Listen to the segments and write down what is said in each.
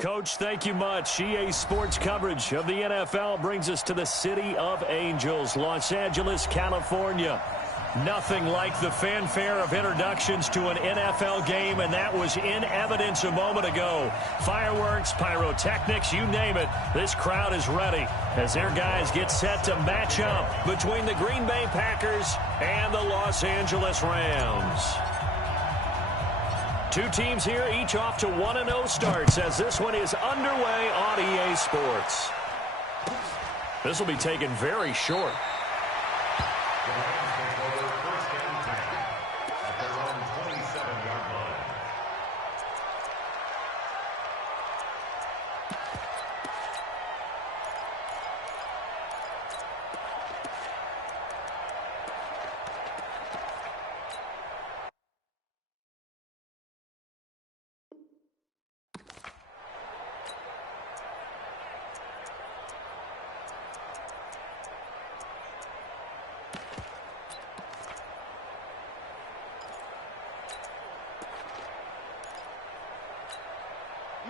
Coach, thank you much. EA Sports coverage of the NFL brings us to the City of Angels, Los Angeles, California. Nothing like the fanfare of introductions to an NFL game, and that was in evidence a moment ago. Fireworks, pyrotechnics, you name it. This crowd is ready as their guys get set to match up between the Green Bay Packers and the Los Angeles Rams. Two teams here, each off to 1-0 starts as this one is underway on EA Sports. This will be taken very short.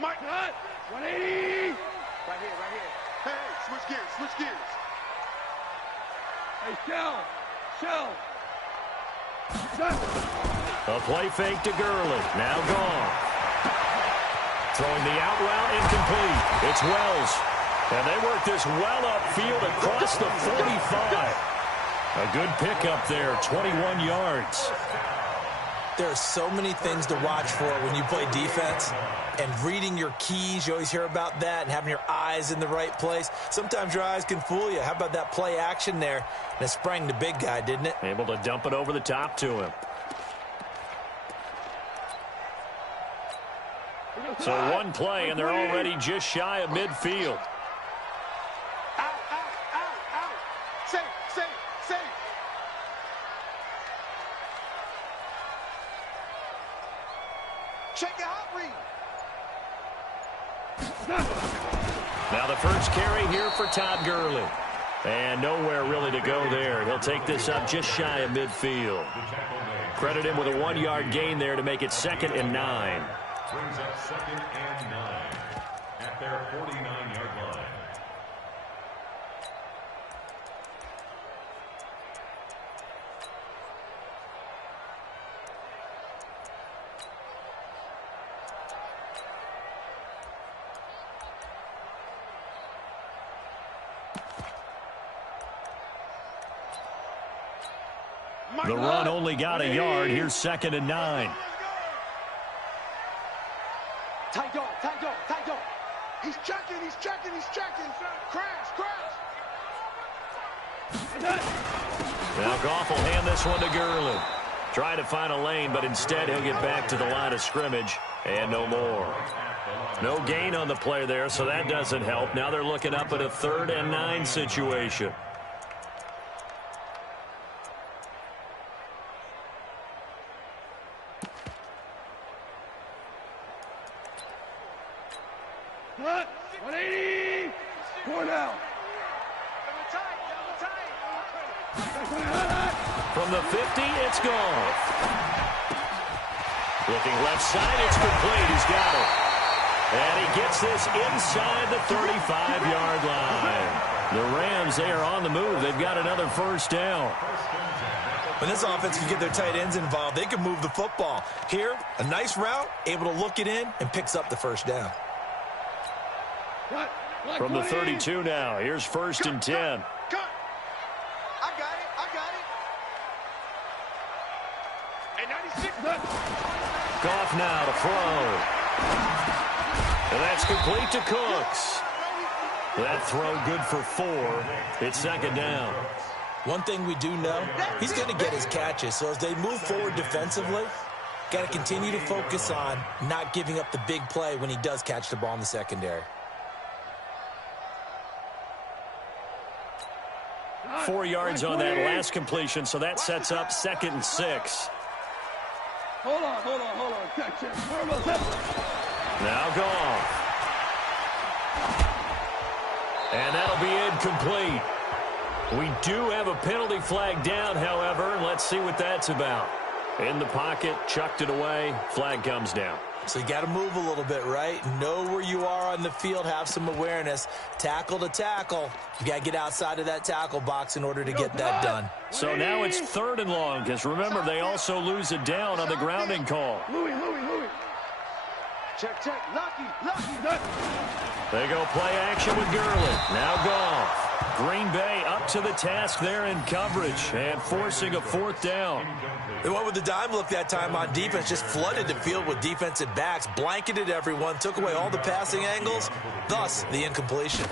Mike, 180! Right here. Hey, switch gears. Hey, Shell. A play fake to Gurley. Now gone. Throwing the out route incomplete. It's Wells. And they work this well upfield across the 45. A good pickup there, 21 yards. There are so many things to watch for when you play defense. And reading your keys, you always hear about that, and having your eyes in the right place. Sometimes your eyes can fool you. How about that play action there? And it sprang the big guy, didn't it? Able to dump it over the top to him. So one play, and they're already just shy of midfield. Out. Safe. Check your hot read. Now the first carry here for Todd Gurley. And nowhere really to go there. He'll take this up just shy of midfield. Credit him with a 1-yard gain there to make it 2nd and 9. Brings up 2nd and 9 at their 49-yard line. The run only got a yard. Here's 2nd and 9. Tight dog. He's checking. Crash. Now Goff will hand this one to Gurley. Try to find a lane, but instead he'll get back to the line of scrimmage, and no more. No gain on the play there, so that doesn't help. Now they're looking up at a 3rd and 9 situation. What? 180! 4 down. From the 50, it's gone. Looking left side, it's complete. He's got it. And he gets this inside the 35-yard line. The Rams, they are on the move. They've got another first down. When this offense can get their tight ends involved, they can move the football. Here, a nice route, able to look it in, and picks up the first down. From the 32 now, here's 1st and 10. Cut. I got it. And 96. Goff now to throw. And that's complete to Cooks. That throw good for 4. It's 2nd down. One thing we do know, he's going to get his catches. So as they move forward defensively, got to continue to focus on not giving up the big play when he does catch the ball in the secondary. 4 yards on that last completion, so that sets up 2nd and 6. Hold on. Now Goff. And that'll be incomplete. We do have a penalty flag down, however. Let's see what that's about. In the pocket, chucked it away. Flag comes down. So you got to move a little bit, right? Know where you are on the field, have some awareness. Tackle to tackle. You got to get outside of that tackle box in order to get that done. So now it's 3rd and long, because remember, they also lose it down on the grounding call. Louis. Check. Lucky. They go play action with Gurley. Now Goff. Green Bay up to the task there in coverage and forcing a 4th down. They went with the dime look that time on defense, just flooded the field with defensive backs, blanketed everyone, took away all the passing angles, thus the incompletion.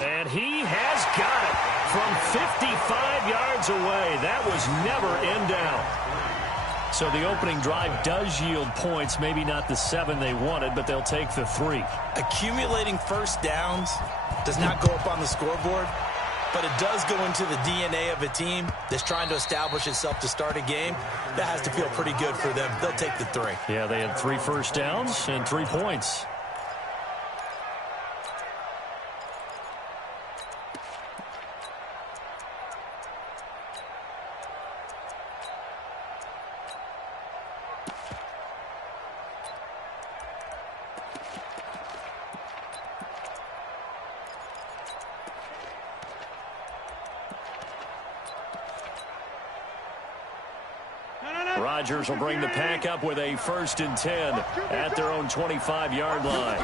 And he has got it from 55 yards away. That was never in down. So the opening drive does yield points, maybe not the 7 they wanted, but they'll take the 3. Accumulating first downs does not go up on the scoreboard, but it does go into the DNA of a team that's trying to establish itself to start a game. That has to feel pretty good for them. They'll take the 3. Yeah, they had 3 first downs and 3 points. Rodgers will bring the pack up with a 1st and 10 at their own 25-yard line.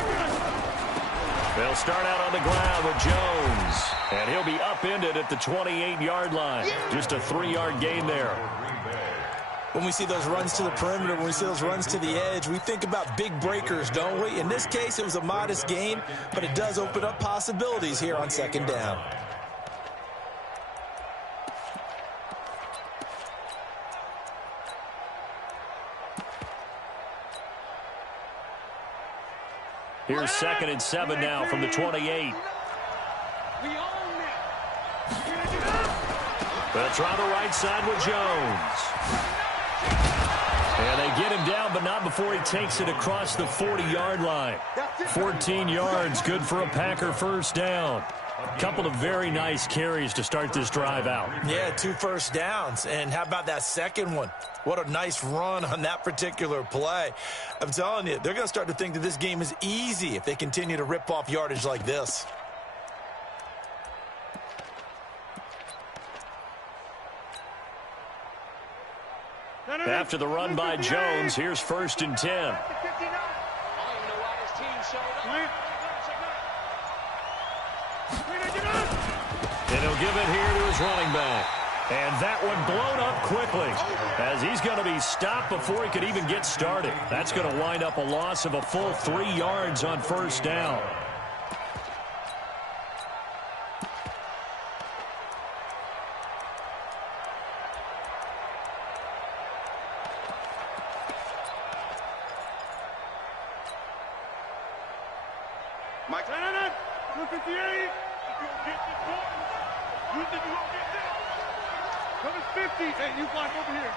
They'll start out on the ground with Jones, and he'll be upended at the 28-yard line. Just a 3-yard gain there. When we see those runs to the perimeter, when we see those runs to the edge, we think about big breakers, don't we? In this case, it was a modest gain, but it does open up possibilities here on 2nd down. Here's 2nd and 7 now from the 28. They'll try the right side with Jones. And they get him down, but not before he takes it across the 40-yard line. 14 yards, good for a Packer 1st down. Couple of very nice carries to start this drive out. Yeah, 2 first downs. And how about that second one? What a nice run on that particular play. I'm telling you, they're going to start to think that this game is easy if they continue to rip off yardage like this. After the run by Jones, here's 1st and 10. And he'll give it here to his running back. And that one blown up quickly as he's going to be stopped before he could even get started. That's going to wind up a loss of a full 3 yards on 1st down. Mike, 258. You think you're going to get this? Number 50. Hey, you block over here.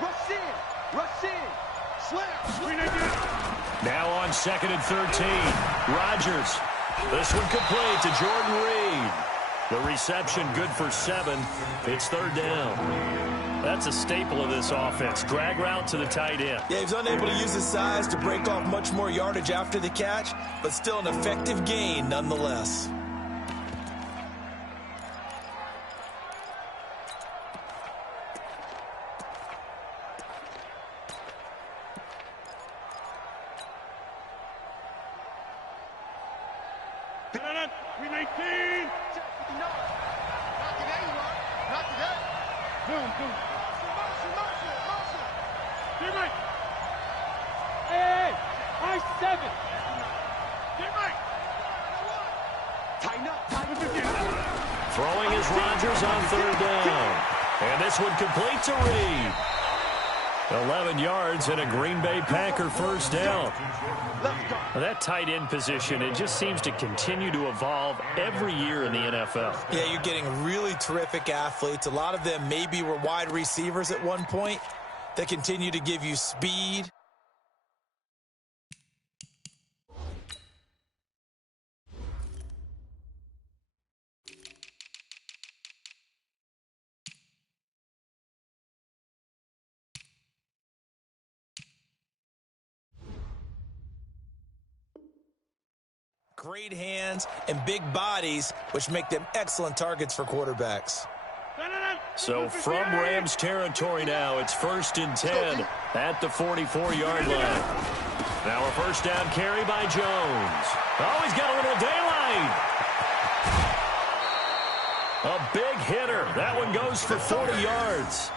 Rush in. Slam. Now on 2nd and 13. Rodgers. This one complete to Jordan Reed. The reception good for 7. It's 3rd down. That's a staple of this offense. Drag route to the tight end. Yeah, he's unable to use his size to break off much more yardage after the catch, but still an effective gain nonetheless. Throwing is Rodgers on 3rd down. And this one complete to Reed. 11 yards and a Green Bay Packer 1st down. Now that tight end position, it just seems to continue to evolve every year in the NFL. Yeah, you're getting really terrific athletes. A lot of them maybe were wide receivers at one point that continue to give you speed, great hands and big bodies, which make them excellent targets for quarterbacks. So from Rams territory now, it's 1st and 10 at the 44-yard line. Now a first down carry by Jones. Oh, he's got a little daylight. A big hitter. That one goes for 40 yards.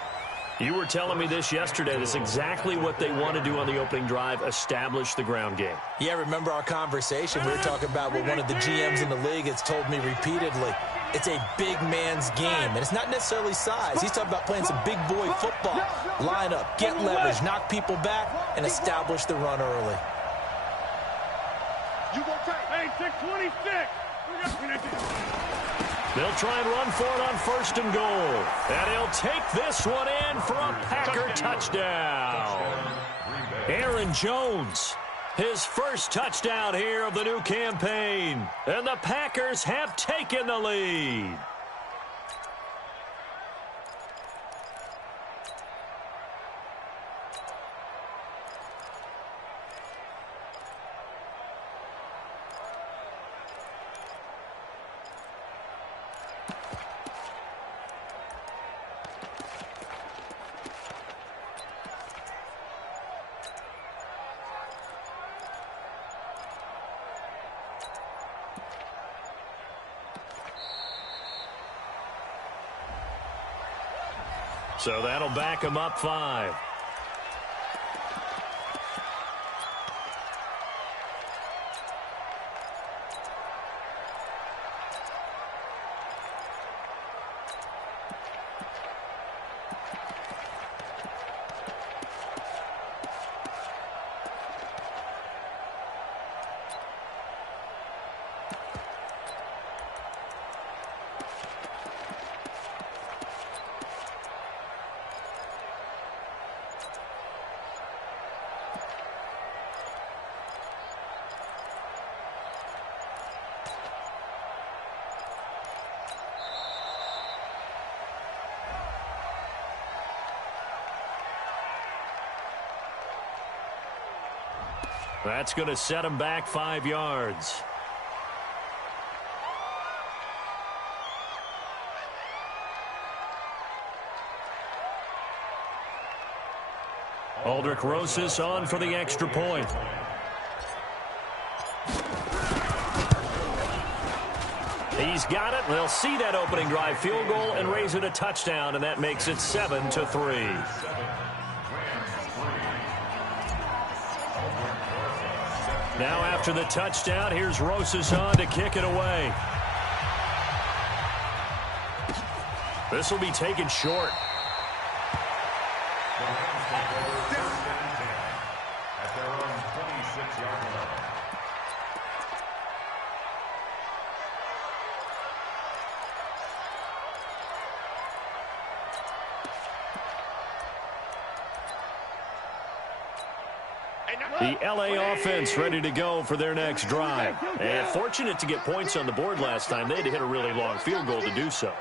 You were telling me this yesterday. That's exactly what they want to do on the opening drive, establish the ground game. Yeah, remember our conversation? We were talking about what one of the GMs in the league has told me repeatedly. It's a big man's game, and it's not necessarily size. He's talking about playing some big boy football. Line up, get leverage, knock people back, and establish the run early. You go take. Hey, 626. They'll try and run for it on 1st and goal. And he'll take this one in for a Packer touchdown. Aaron Jones, his first touchdown here of the new campaign. And the Packers have taken the lead. So that'll back him up 5. That's going to set him back 5 yards. Aldrich Rosas on for the extra point. He's got it. They'll see that opening drive field goal and raise it a touchdown, and that makes it 7-3. Now after the touchdown, here's Rosas on to kick it away. This will be taken short. At their own 26-yard line. The LA offense ready to go for their next drive. And fortunate to get points on the board last time. They had to hit a really long field goal to do so.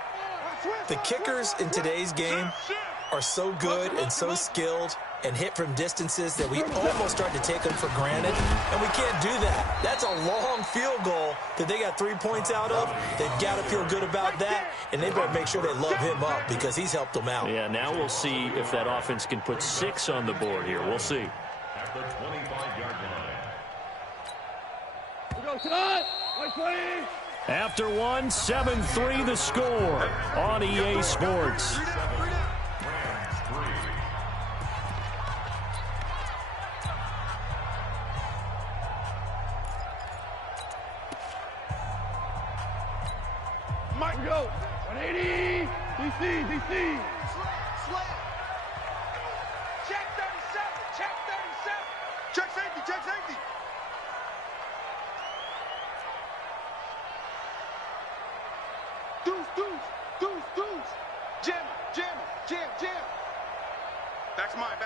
The kickers in today's game are so good and so skilled and hit from distances that we almost start to take them for granted, and we can't do that. That's a long field goal that they got 3 points out of. They've got to feel good about that, and they better make sure they love him up because he's helped them out. Yeah, now we'll see if that offense can put 6 on the board here. We'll see. At the 25-yard line. After one, 7-3 the score on EA Sports. Mike, go. 180. DC. Check 37. Check safety. Deuce. Jam. Back's mine.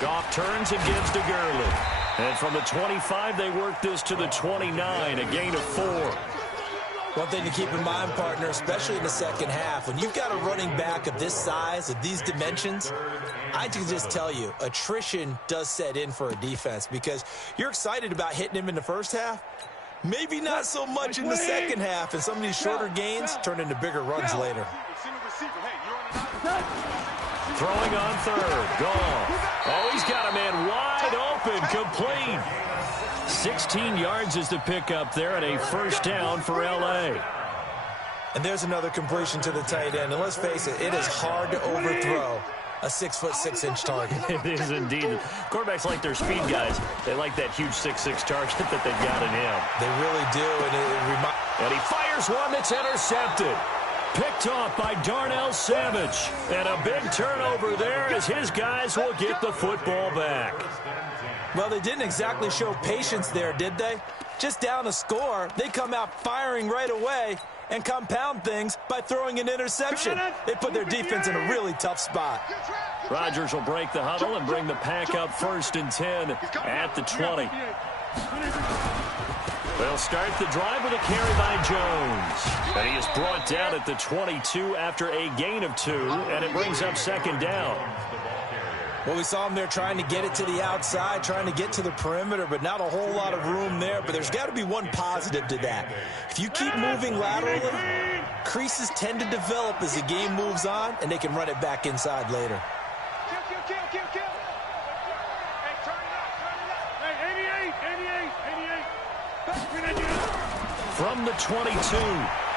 Goff turns and gives to Gurley. And from the 25, they work this to the 29, a gain of 4. One thing to keep in mind, partner, especially in the second half, when you've got a running back of this size, of these dimensions, I can just tell you, attrition does set in for a defense because you're excited about hitting him in the first half. Maybe not so much in the second half, and some of these shorter gains turn into bigger runs later. Throwing on third, gone. Oh, he's got a man wide open, complete. 16 yards is the pickup there and a first down for L.A. And there's another completion to the tight end. And let's face it, it is hard to overthrow a 6'6" target. It is indeed. Quarterbacks like their speed guys. They like that huge 6'6" target that they've got in him. They really do. And he fires one that's intercepted. Picked off by Darnell Savage. And a big turnover there as his guys will get the football back. Well, they didn't exactly show patience there, did they? Just down a score, they come out firing right away and compound things by throwing an interception. They put their defense in a really tough spot. Rodgers will break the huddle and bring the pack up 1st and 10 at the 20. They'll start the drive with a carry by Jones. And he is brought down at the 22 after a gain of 2, and it brings up 2nd down. Well, we saw him there trying to get it to the outside, trying to get to the perimeter, but not a whole lot of room there. But there's got to be one positive to that. If you keep moving laterally, creases tend to develop as the game moves on, and they can run it back inside later. Kill. Hey, turn it up. Hey, 88. From the 22,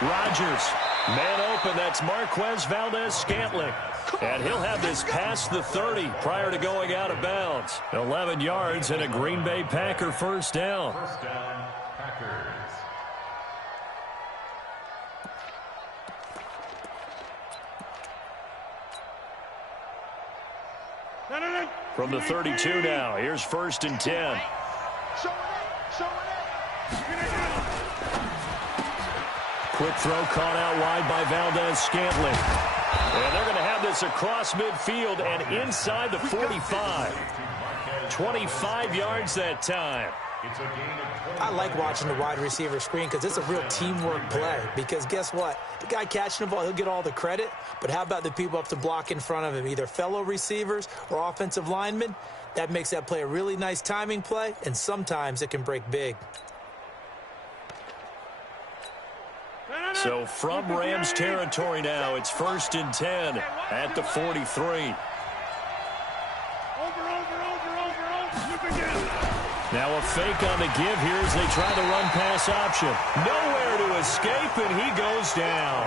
Rodgers. Man open, that's Marquez Valdez-Scantling. And he'll have this past the 30 prior to going out of bounds. 11 yards and a Green Bay Packer first down. First down, Packers. From the 32 now, here's 1st and 10. Quick throw caught out wide by Valdez-Scantling. And they're going to have this across midfield and inside the 45. 25 yards that time. I like watching the wide receiver screen because it's a real teamwork play. Because guess what? The guy catching the ball, he'll get all the credit. But how about the people up to block in front of him, either fellow receivers or offensive linemen? That makes that play a really nice timing play, and sometimes it can break big. So from Rams territory now, it's 1st and 10 at the 43. Now a fake on the give here as they try the run-pass option. Nowhere to escape, and he goes down.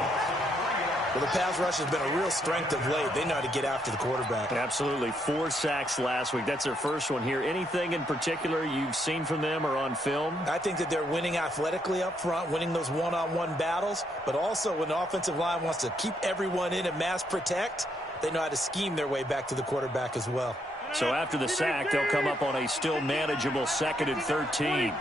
Well, the pass rush has been a real strength of late. They know how to get after the quarterback. Absolutely. 4 sacks last week. That's their first one here. Anything in particular you've seen from them or on film? I think that they're winning athletically up front, winning those one-on-one battles. But also when the offensive line wants to keep everyone in and mass protect, they know how to scheme their way back to the quarterback as well. So after the sack, they'll come up on a still manageable 2nd and 13.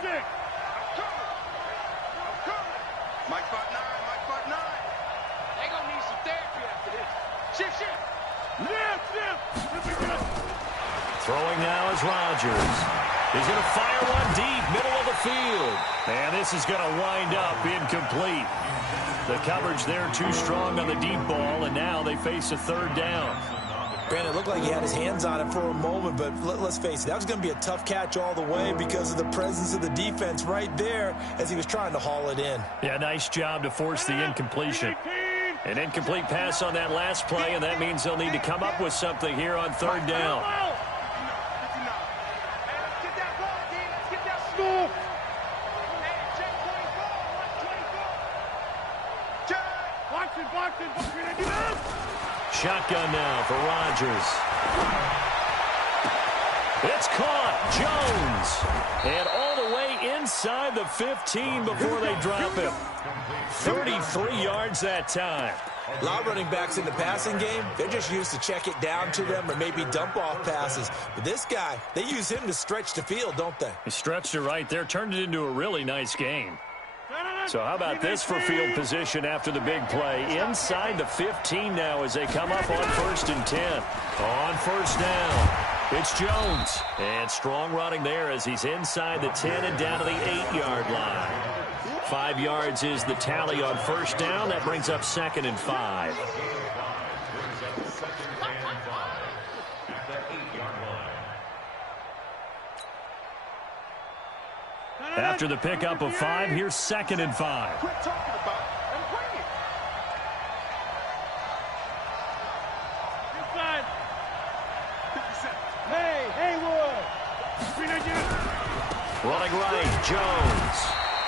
Throwing now is Rodgers. He's going to fire one deep, middle of the field. And this is going to wind up incomplete. The coverage there too strong on the deep ball, and now they face a 3rd down. Granted, it looked like he had his hands on it for a moment, but let's face it, that was going to be a tough catch all the way because of the presence of the defense right there as he was trying to haul it in. Yeah, nice job to force the incompletion. An incomplete pass on that last play, and that means they'll need to come up with something here on 3rd down. Shotgun now for Rodgers. It's caught. Jones. And all the way inside the 15 before they drop him. 33 yards that time. A lot of running backs in the passing game, they're just used to check it down to them or maybe dump off passes. But this guy, they use him to stretch the field, don't they? He stretched it right there, turned it into a really nice game. So how about this for field position after the big play? Inside the 15 now as they come up on 1st and 10. On 1st down, it's Jones. And strong running there as he's inside the 10 and down to the 8-yard line. 5 yards is the tally on first down. That brings up 2nd and 5. After the pickup of 5, here's 2nd and 5. Quit talking about it and bring it. Inside. 57. Hey, Haywood. Running right, Jones.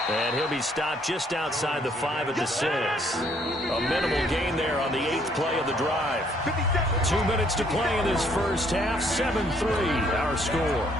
And he'll be stopped just outside the 5 at the 6. A minimal gain there on the 8th play of the drive. 2 minutes to play in this first half. 7-3 our score.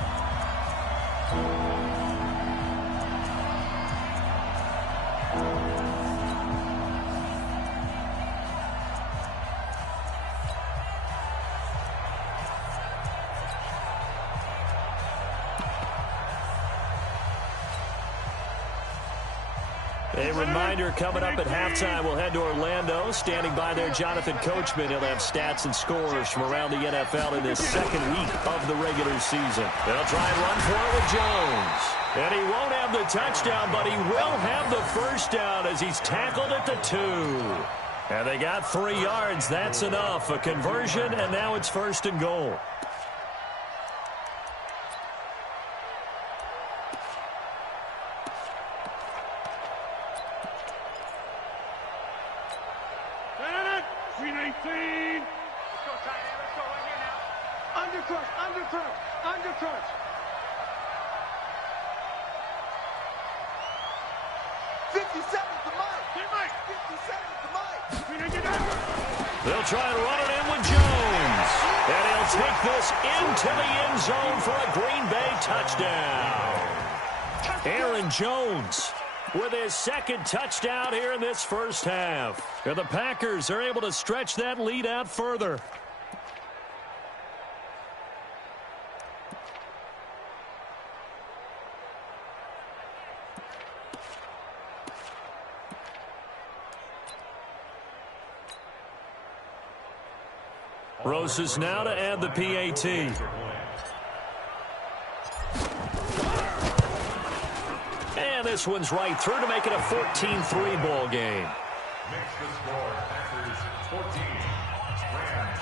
A reminder, coming up at halftime, we'll head to Orlando. Standing by there, Jonathan Coachman. He'll have stats and scores from around the NFL in this second week of the regular season. They'll try and run for it with Jones. And he won't have the touchdown, but he will have the first down as he's tackled at the 2. And they got 3 yards. That's enough. A conversion, and now it's 1st and goal. Undercrunch. 57's the mic. 57's the mic. They'll try and run it in with Jones. And he'll take this into the end zone for a Green Bay touchdown. Aaron Jones with his 2nd touchdown here in this first half. And the Packers are able to stretch that lead out further. Roses now to add the PAT. And this one's right through to make it a 14-3 ball game. Makes the score Packers 14, Rams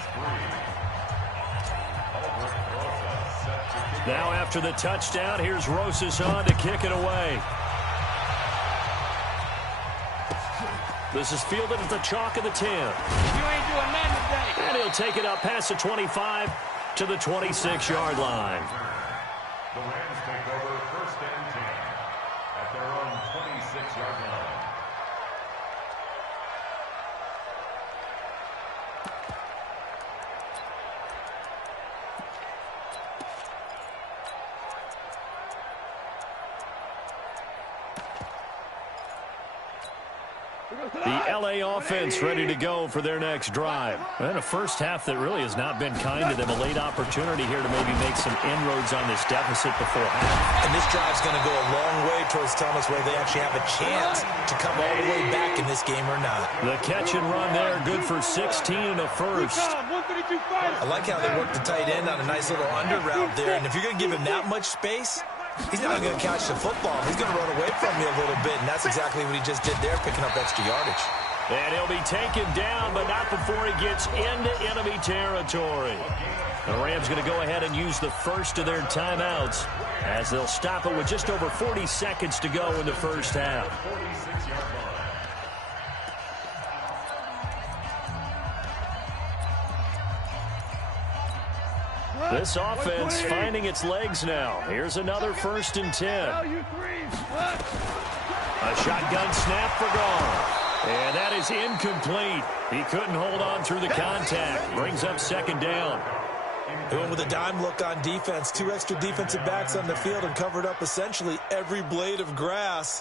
3. Now after the touchdown, here's Roses on to kick it away. This is fielded at the chalk of the 10. You ain't doing nothing today. And he'll take it up past the 25 to the 26-yard line. The Rams take over 1st and 10 at their own 26-yard line. The L.A. offense ready to go for their next drive. And a first half that really has not been kind to them. A late opportunity here to maybe make some inroads on this deficit before half. And this drive's going to go a long way towards telling us whether they actually have a chance to come all the way back in this game or not. The catch and run there, good for 16 and a first. I like how they work the tight end on a nice little under route there. And if you're going to give him that much space, he's not going to catch the football. He's going to run away from you a little bit, and that's exactly what he just did there, picking up extra yardage. And he'll be taken down, but not before he gets into enemy territory. The Rams going to go ahead and use the first of their timeouts as they'll stop it with just over 40 seconds to go in the first half. This offense finding its legs now. Here's another 1st and 10. A shotgun snap for Gone. And that is incomplete. He couldn't hold on through the contact. Brings up 2nd down. They went with a dime look on defense. 2 extra defensive backs on the field and covered up essentially every blade of grass.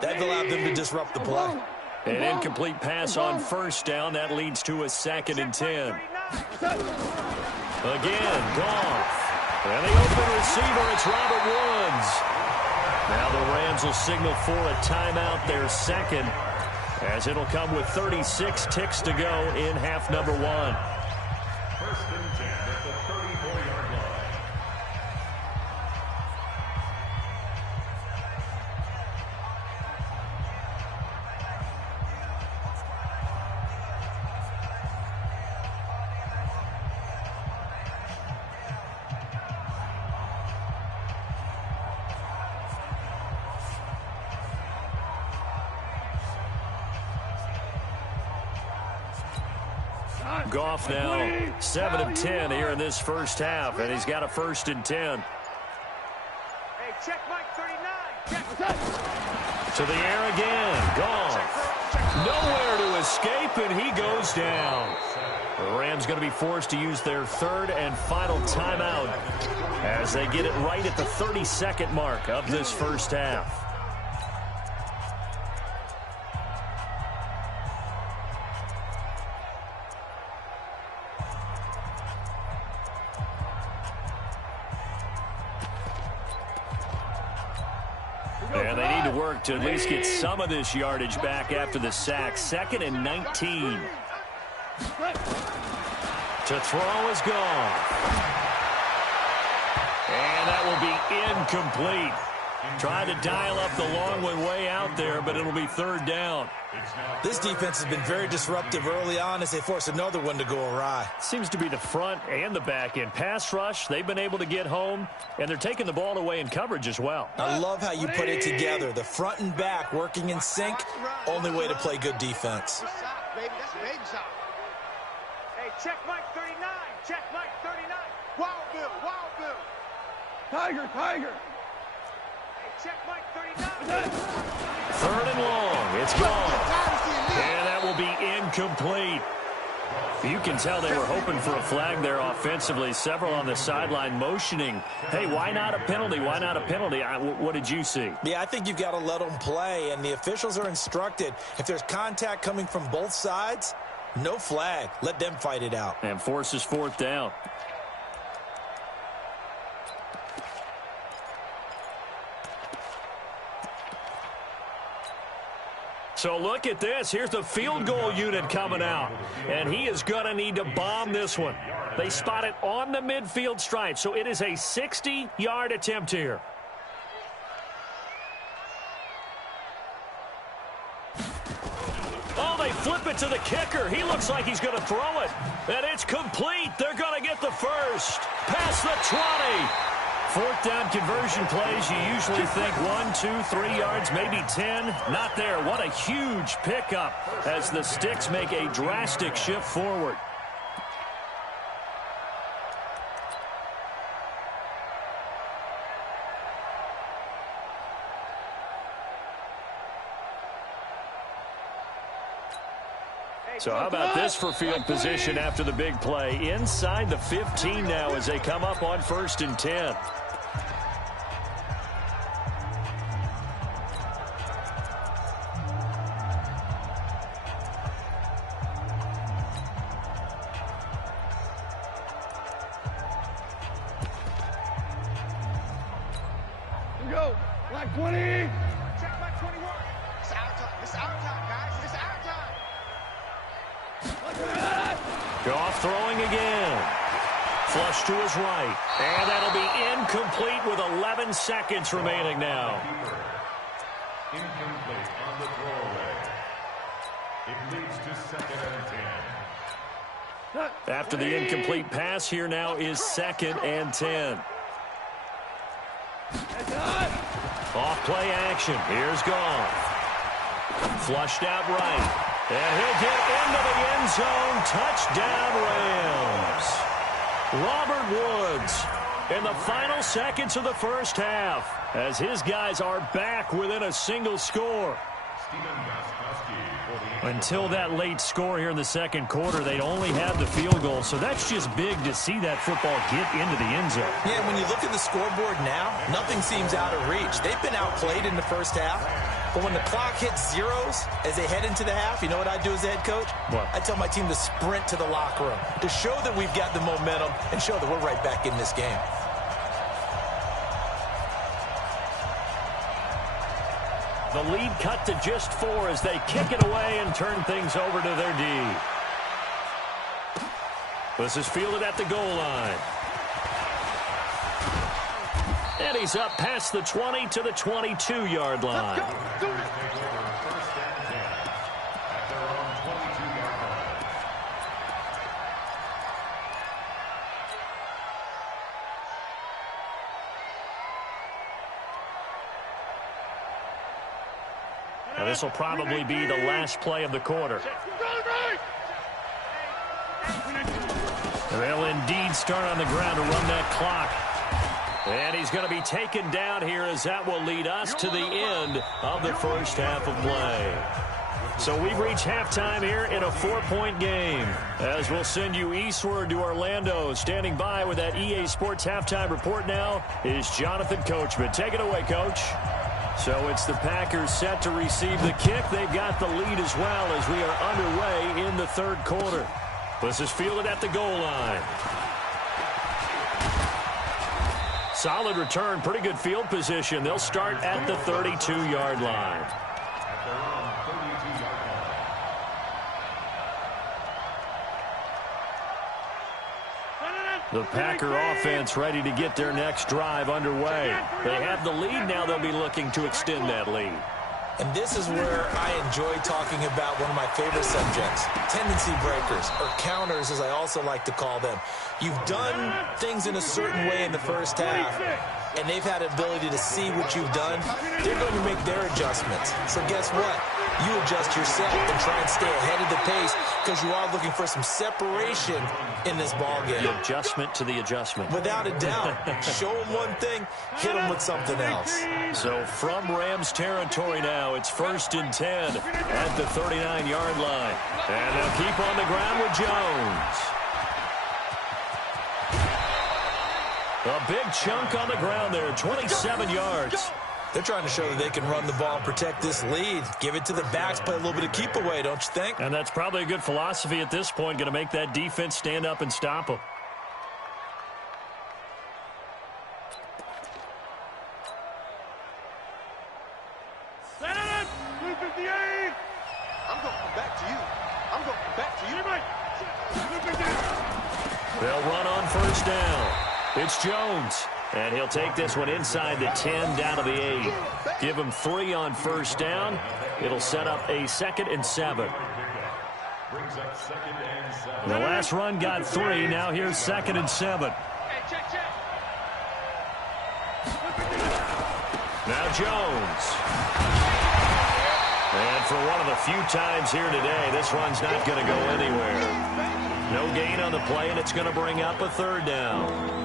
That allowed them to disrupt the play. An incomplete pass on 1st down. That leads to a 2nd and 10. Again, Goff. And the open receiver, it's Robert Woods. Now the Rams will signal for a timeout, their 2nd, as it'll come with 36 ticks to go in half number 1. 1st and 10 at the 34-yard line. Goff now 7 of 10 here in this first half, and he's got a 1st and 10. Hey, check Mike 39. To the air again. Goff. Nowhere to escape, and he goes down. The Rams going to be forced to use their 3rd and final timeout as they get it right at the 32nd mark of this first half. And they need to work to at least get some of this yardage back after the sack. 2nd and 19. To throw is gone. And that will be incomplete. Trying to dial up the long one way out there, but it'll be 3rd down. This defense has been very disruptive early on as they force another one to go awry. Seems to be the front and the back end. Pass rush, they've been able to get home, and they're taking the ball away in coverage as well. I love how you put it together. The front and back working in sync, only way to play good defense. Baby, that's a baby shot. Hey, check Mike 39. Check Mike 39. Wild Bill, Wild Bill. Tiger, Tiger. Hey, check Mike 39. 3rd and long. It's gone. And that will be incomplete. You can tell they were hoping for a flag there offensively. Several on the sideline motioning, hey, why not a penalty? Why not a penalty? What did you see? Yeah, I think you've got to let them play, and the officials are instructed. If there's contact coming from both sides, no flag. Let them fight it out. And forces 4th down. So look at this. Here's the field goal unit coming out. And he is going to need to bomb this one. They spot it on the midfield stripe. So it is a 60-yard attempt here. Oh, they flip it to the kicker. He looks like he's going to throw it. And it's complete. They're going to get the first. Past the 20. 4th down conversion plays, you usually think 1, 2, 3 yards, maybe 10. Not there. What a huge pickup as the Sticks make a drastic shift forward. So how about this for field position after the big play? Inside the 15 now as they come up on 1st and 10. Go. Black 20. Check Mike 21. It's our time. It's our time, guys. It's our time. Goff throwing again. Flush to his right. And that'll be incomplete with 11 seconds remaining now. Incomplete on the throwaway. It leads to 2nd and 10. After the incomplete pass, here now is 2nd and 10. Off play action. Here's Goff. Flushed out right. And he'll get into the end zone. Touchdown, Rams. Robert Woods in the final seconds of the first half as his guys are back within a single score. Until that late score here in the second quarter, they'd only have the field goal, so that's just big to see that football get into the end zone. Yeah, when you look at the scoreboard now, nothing seems out of reach. They've been outplayed in the first half, but when the clock hits zeros as they head into the half, you know what I do as the head coach? What? I tell my team to sprint to the locker room to show that we've got the momentum and show that we're right back in this game. The lead cut to just 4 as they kick it away and turn things over to their D. This is fielded at the goal line. And he's up past the 20 to the 22-yard line. Now this will probably be the last play of the quarter. They'll indeed start on the ground to run that clock. And he's going to be taken down here as that will lead us to the end of the first half of play. So we've reached halftime here in a 4-point game. As we'll send you eastward to Orlando. Standing by with that EA Sports halftime report now is Jonathan Coachman. Take it away, Coach. So it's the Packers set to receive the kick. They've got the lead as well as we are underway in the third quarter. This is fielded at the goal line. Solid return, pretty good field position. They'll start at the 32-yard line. The Packer offense ready to get their next drive underway. They have the lead now. They'll be looking to extend that lead. And this is where I enjoy talking about one of my favorite subjects, tendency breakers, or counters as I also like to call them. You've done things in a certain way in the first half, and they've had the ability to see what you've done. They're going to make their adjustments. So guess what? You adjust yourself and try and stay ahead of the pace because you are looking for some separation in this ballgame. The adjustment to the adjustment. Without a doubt. Show them one thing, hit them with something else. So from Rams territory now, it's 1st and 10 at the 39-yard line. And they'll keep on the ground with Jones. A big chunk on the ground there, 27 yards. They're trying to show that they can run the ball and protect this lead. Give it to the backs, play a little bit of keep away, don't you think? And that's probably a good philosophy at this point, going to make that defense stand up and stop them. Set it! 258! I'm going to come back to you. I'm going to come back to you. They'll run on 1st down. It's Jones. And he'll take this one inside the 10 down to the 8. Give him 3 on 1st down. It'll set up a 2nd and 7. The last run got 3. Now here's 2nd and 7. Now Jones. And for one of the few times here today, this run's not going to go anywhere. No gain on the play, and it's going to bring up a 3rd down.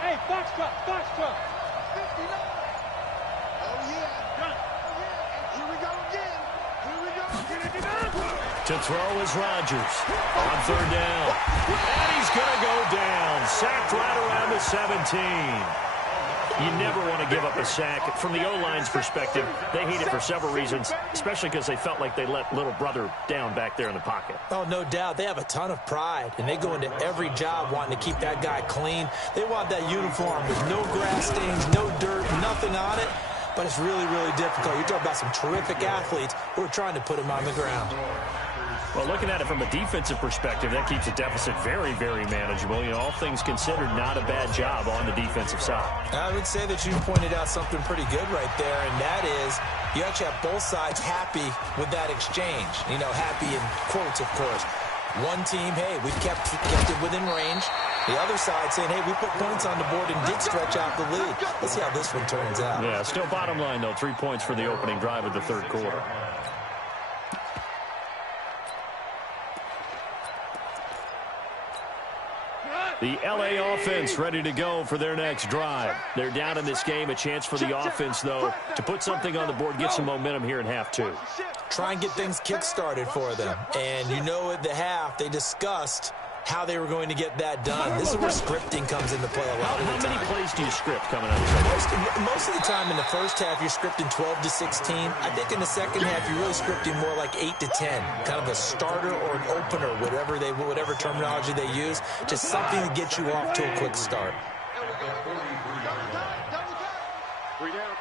Hey, box truck. Oh, yeah. Here we go again. To throw is Rodgers on 3rd down. And he's going to go down. Sacked right around the 17. You never want to give up a sack. From the O-line's perspective, they hate it for several reasons, especially because they felt like they let little brother down back there in the pocket. Oh, no doubt. They have a ton of pride, and they go into every job wanting to keep that guy clean. They want that uniform with no grass stains, no dirt, nothing on it. But it's really, really difficult. You're talking about some terrific athletes who are trying to put him on the ground. Well, looking at it from a defensive perspective, that keeps the deficit very, very manageable. You know, all things considered, not a bad job on the defensive side. I would say that you pointed out something pretty good right there, and that is you actually have both sides happy with that exchange. You know, happy in quotes, of course. One team, hey, we kept it within range. The other side saying, hey, we put points on the board and did stretch out the lead. Let's see how this one turns out. Yeah, still bottom line, though, 3 points for the opening drive of the third quarter. The L.A. offense ready to go for their next drive. They're down in this game. A chance for the offense, though, to put something on the board, get some momentum here in half 2. Try and get things kick-started for them. And you know at the half, they discussed how they were going to get that done. This is where scripting comes into play a lot of the time. How many plays do you script coming out of the Most of the time in the first half, you're scripting 12 to 16. I think in the second half, you're really scripting more like 8 to 10. Kind of a starter or an opener, whatever terminology they use. Just something to get you off to a quick start. 3 down.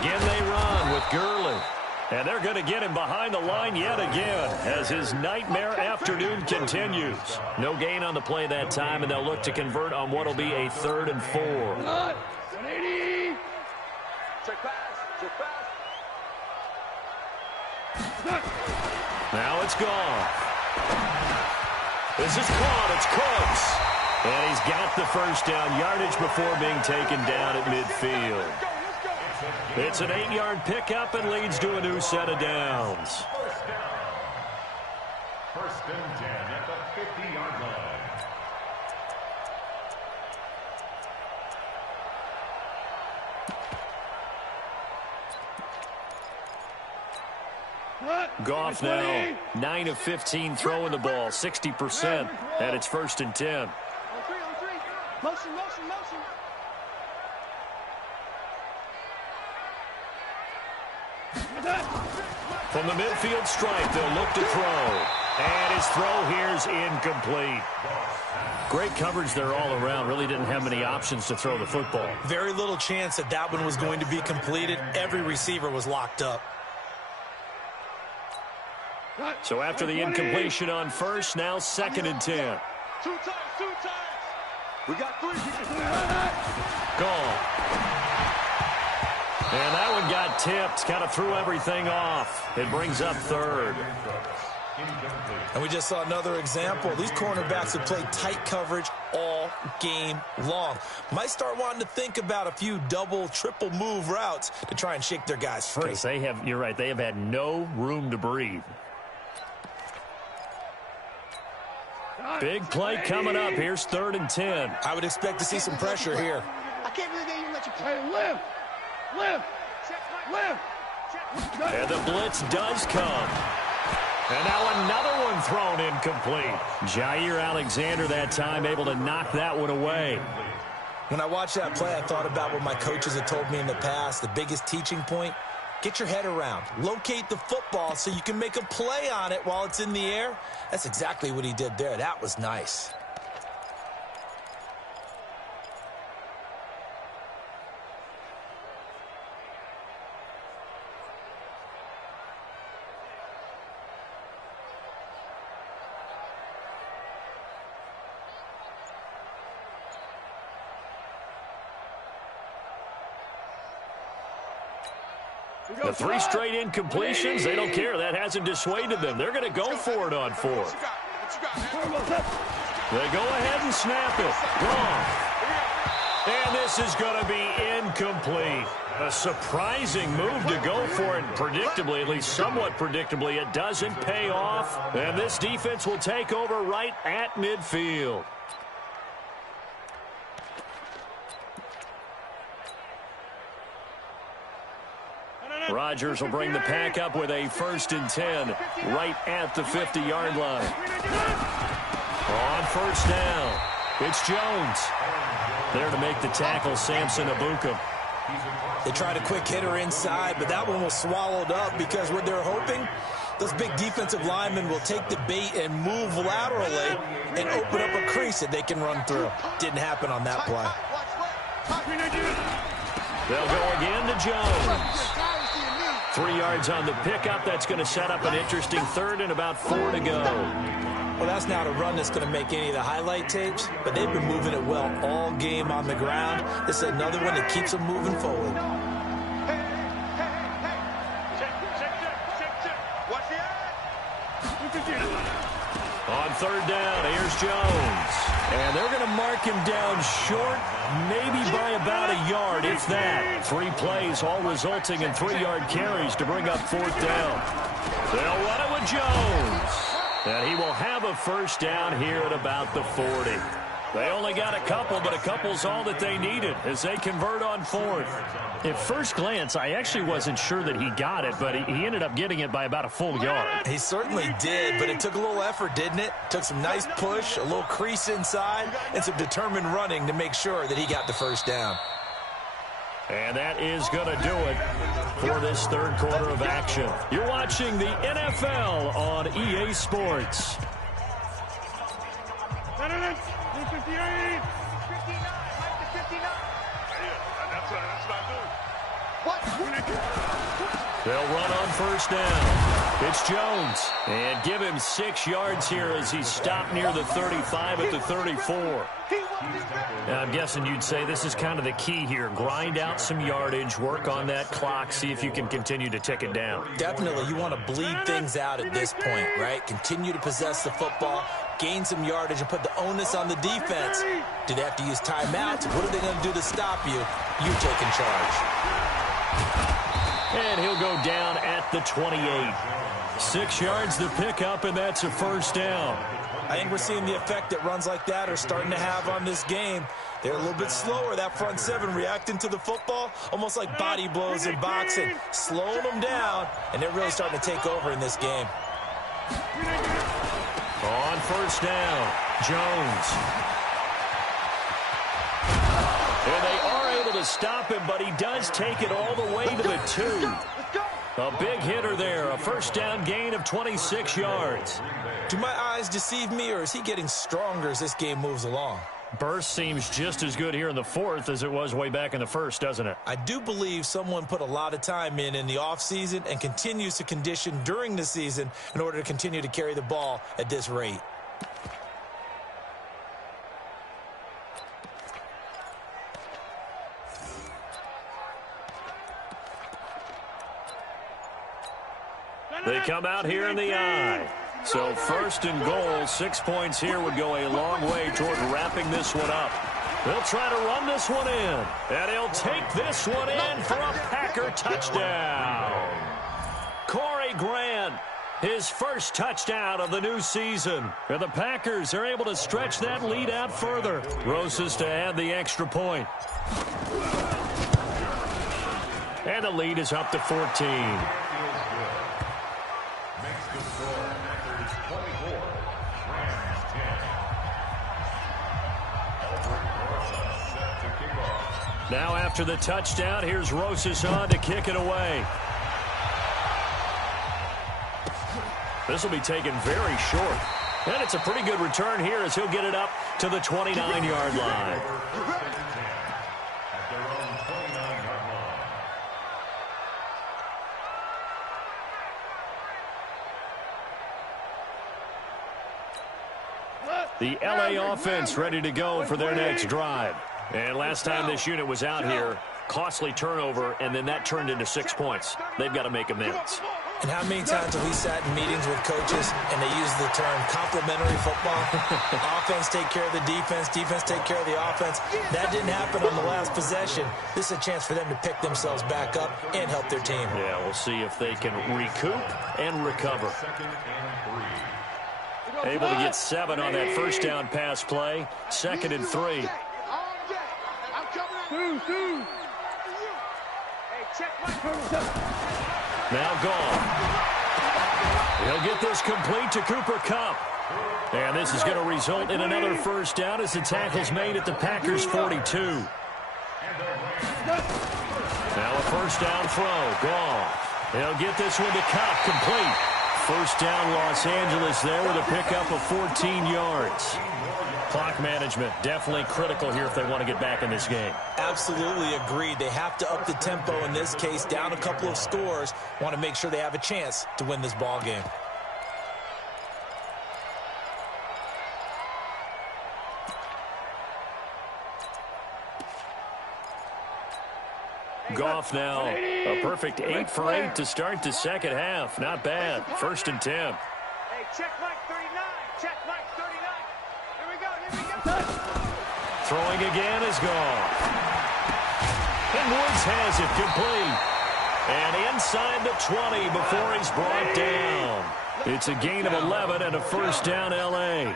Again, they run with Gurley. And they're going to get him behind the line yet again as his nightmare afternoon continues. No gain on the play that time, and they'll look to convert on what will be a 3rd and 4. Check pass. Check pass. Now it's gone. This is caught. It's Cooks. And he's got the first down yardage before being taken down at midfield. It's an 8-yard pickup and leads to a new set of downs. First and 10 at the 50-yard line. Goff now 9 of 15 throwing the ball, 60%, and it's first and 10. Motion, motion, motion. From the midfield stripe, they'll look to throw. And his throw here's incomplete. Great coverage there all around. Really didn't have many options to throw the football. Very little chance that that one was going to be completed. Every receiver was locked up. So after the incompletion on first, now second and 10. Two times. We got 3. Gone. And that one got tipped. Kind of threw everything off. It brings up third. And we just saw another example. These cornerbacks have played tight coverage all game long. Might start wanting to think about a few double, triple move routes to try and shake their guys free. Because you're right, they have had no room to breathe. Big play coming up. Here's third and 10. I would expect to see some pressure here. I can't believe they even let you play. Live. And the blitz does come. And now another one thrown incomplete. Jair Alexander that time able to knock that one away. When I watched that play, I thought about what my coaches had told me in the past. The biggest teaching point, get your head around. Locate the football so you can make a play on it while it's in the air. That's exactly what he did there. That was nice. The 3 straight incompletions, they don't care. That hasn't dissuaded them. They're going to go for it on 4th. They go ahead and snap it. Wrong. And this is going to be incomplete. A surprising move to go for it. Predictably, at least somewhat predictably, it doesn't pay off. And this defense will take over right at midfield. Rodgers will bring the pack up with a first and 10 right at the 50-yard line. On first down, it's Jones. There to make the tackle, Samson Abuka. They tried a quick hitter inside, but that one was swallowed up because what they're hoping, those big defensive linemen will take the bait and move laterally and open up a crease that they can run through. Didn't happen on that play. They'll go again to Jones. 3 yards on the pickup. That's going to set up an interesting third and about 4 to go. Well, that's not a run that's going to make any of the highlight tapes, but they've been moving it well all game on the ground. This is another one that keeps them moving forward. On third down, here's Jones. And they're going to mark him down short, maybe by about a yard, if that. 3 plays, all resulting in 3-yard carries to bring up 4th down. They'll run it with Jones. And he will have a first down here at about the 40. They only got a couple, but a couple's all that they needed as they convert on 4th. At first glance, I actually wasn't sure that he got it, but he ended up getting it by about a full yard. He certainly did, but it took a little effort, didn't it? Took some nice push, a little crease inside, and some determined running to make sure that he got the first down. And that is going to do it for this third quarter of action. You're watching the NFL on EA Sports. 58. 59. That's not good. They'll run on first down. It's Jones. And give him 6 yards here as he's stopped near the 35 at the 34. Now, I'm guessing you'd say this is kind of the key here. Grind out some yardage, work on that clock, see if you can continue to tick it down. Definitely, you want to bleed things out at this point, right? Continue to possess the football, gain some yardage, and put the onus on the defense. Do they have to use timeouts? What are they going to do to stop you? You take in charge. And he'll go down at the 28. 6 yards to pick up, and that's a first down. I think we're seeing the effect that runs like that are starting to have on this game. They're a little bit slower, that front seven, reacting to the football, almost like body blows in boxing, slowing them down, and they're really starting to take over in this game. On first down, Jones. And they are able to stop him, but he does take it all the way to the 2. A big hitter there, a first down gain of 26 yards. Do my eyes deceive me, or is he getting stronger as this game moves along? Burst seems just as good here in the 4th as it was way back in the 1st, doesn't it? I do believe someone put a lot of time in the offseason and continues to condition during the season in order to continue to carry the ball at this rate. They come out here in the I. So first and goal, 6 points here would go a long way toward wrapping this one up. They'll try to run this one in. And he'll take this one in for a Packer touchdown. Corey Grant, his first touchdown of the new season. And the Packers are able to stretch that lead out further. Rosas to add the extra point. And the lead is up to 14. Now after the touchdown, here's Rosas on to kick it away. This will be taken very short. And it's a pretty good return here as he'll get it up to the 29-yard line. The LA offense ready to go for their next drive. And last time this unit was out here, costly turnover, and then that turned into 6 points. They've got to make amends. And how many times have we sat in meetings with coaches and they use the term complementary football? Offense take care of the defense, defense take care of the offense. That didn't happen on the last possession. This is a chance for them to pick themselves back up and help their team. Yeah, we'll see if they can recoup and recover. Able to get 7 on that first down pass play. 2nd and 3. Now gone. He'll get this complete to Cooper Kupp. And this is going to result in another first down as the tackle's made at the Packers' 42. Now a first down throw. Gone. He'll get this one to Kupp complete. First down Los Angeles there with a pickup of 14 yards. Clock management definitely critical here if they want to get back in this game. Absolutely agreed. They have to up the tempo in this case, down a couple of scores. Want to make sure they have a chance to win this ball game. Goff now a perfect 8 for 8 to start the second half. Not bad. 1st and 10. Hey, check Mike 39. Check Mike 39. Here we go. Here we go. Throwing again is Goff. And Woods has it complete. And inside the 20 before he's brought down. It's a gain of 11 and a first down L.A.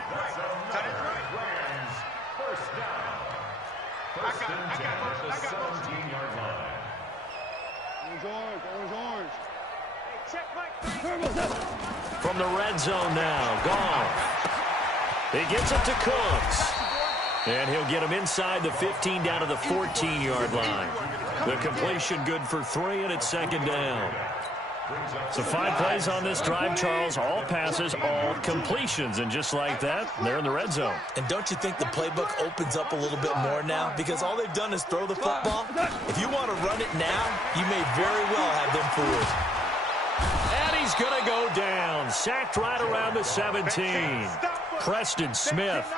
From the red zone now, Goff. He gets it to Cooks. And he'll get him inside the 15 down to the 14-yard line. The completion good for 3, and it's 2nd down. So 5 plays on this drive, Charles. All passes, all completions. And just like that, they're in the red zone. And don't you think the playbook opens up a little bit more now? Because all they've done is throw the football. If you want to run it now, you may very well have them fooled. And he's going to go down. Sacked right around the 17. Preston Smith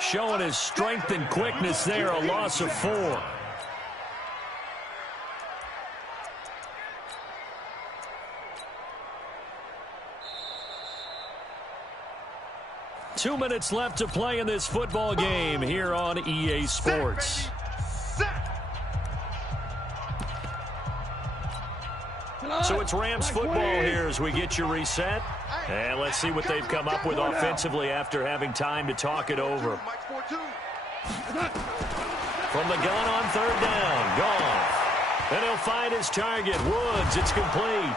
showing his strength and quickness there. A loss of 4. Two minutes left to play in this football game here on EA Sports. So it's Rams football here as we get you reset. And let's see what they've come up with offensively after having time to talk it over. From the gun on 3rd down, Goff. And he'll find his target, Woods. It's complete.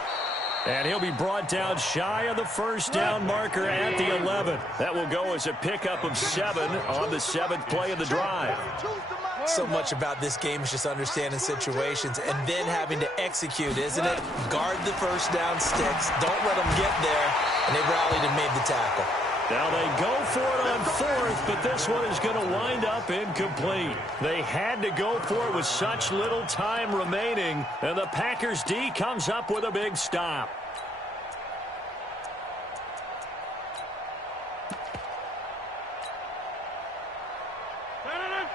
And he'll be brought down shy of the 1st down marker at the 11. That will go as a pickup of 7 on the 7th play of the drive. So much about this game is just understanding situations and then having to execute, isn't it? Guard the 1st down sticks. Don't let them get there. And they rallied and made the tackle. Now they go for it on 4th, but this one is going to wind up incomplete. They had to go for it with such little time remaining, and the Packers D comes up with a big stop.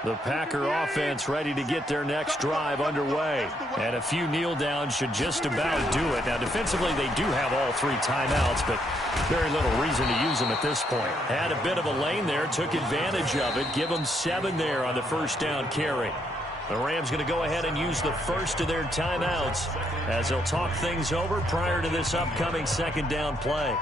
The Packer offense ready to get their next drive underway. And a few kneel downs should just about do it. Now, defensively, they do have all 3 timeouts, but very little reason to use them at this point. Had a bit of a lane there, took advantage of it. Give them 7 there on the 1st down carry. The Rams going to go ahead and use the first of their timeouts as they'll talk things over prior to this upcoming 2nd down play.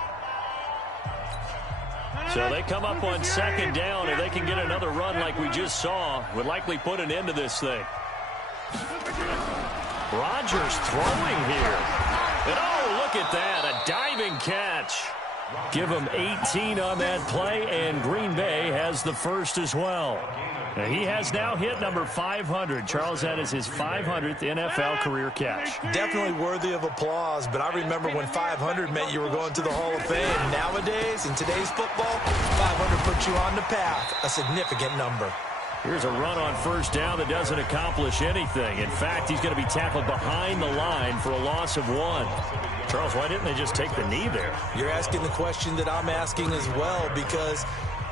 So they come up on 2nd down, and they can get another run like we just saw. Would likely put an end to this thing. Rodgers throwing here. And oh, look at that, a diving catch. Give him 18 on that play, and Green Bay has the first as well. Now, he has now hit number 500. Charles, that is his 500th NFL career catch. Definitely worthy of applause, but I remember when 500 meant you were going to the Hall of Fame. Nowadays, in today's football, 500 puts you on the path, a significant number. Here's a run on 1st down that doesn't accomplish anything. In fact, he's going to be tackled behind the line for a loss of 1. Charles, why didn't they just take the knee there? You're asking the question that I'm asking as well, because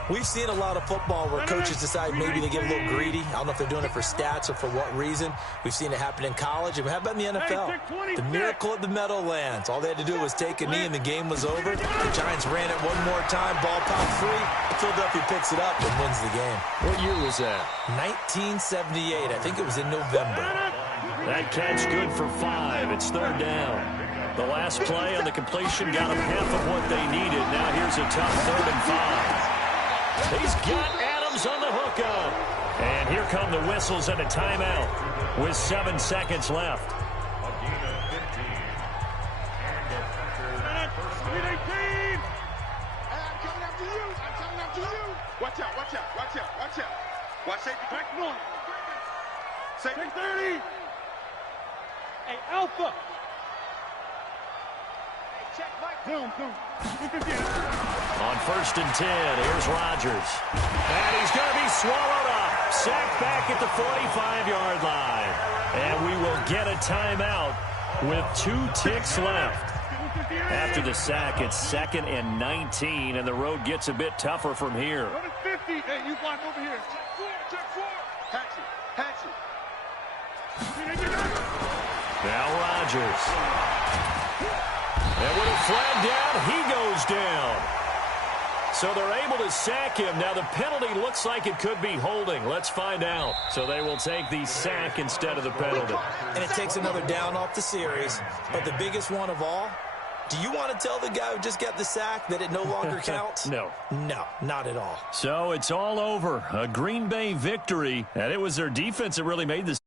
we've seen a lot of football where coaches decide maybe they get a little greedy. I don't know if they're doing it for stats or for what reason. We've seen it happen in college. And how about in the NFL? The miracle of the Meadowlands. All they had to do was take a knee and the game was over. The Giants ran it one more time. Ball popped free. Philadelphia picks it up and wins the game. What year was that? 1978. I think it was in November. That catch good for 5. It's 3rd down. The last play on the completion got them half of what they needed. Now here's a tough 3rd and 5. He's got Adams on the hookup. And here come the whistles and a timeout with 7 seconds left. A gain of 15. And the Packers first down. 18. I'm coming after you. I'm coming after you. Watch out, watch out, watch out, watch out. Watch safety. Back 1. Safety. Take 30. Hey, Alpha. Check Mike. Boom, boom. 250. On 1st and 10, here's Rodgers. And he's going to be swallowed up. Sacked back at the 45-yard line. And we will get a timeout with 2 ticks left. After the sack, it's 2nd and 19, and the road gets a bit tougher from here. 150. Hey, you block over here. Check 4. Hatchet. Hatchet. Now Rodgers. And with a flag down, he goes down. So they're able to sack him. Now the penalty looks like it could be holding. Let's find out. So they will take the sack instead of the penalty. And it takes another down off the series. But the biggest one of all, do you want to tell the guy who just got the sack that it no longer counts? No. No, not at all. So it's all over. A Green Bay victory. And it was their defense that really made this.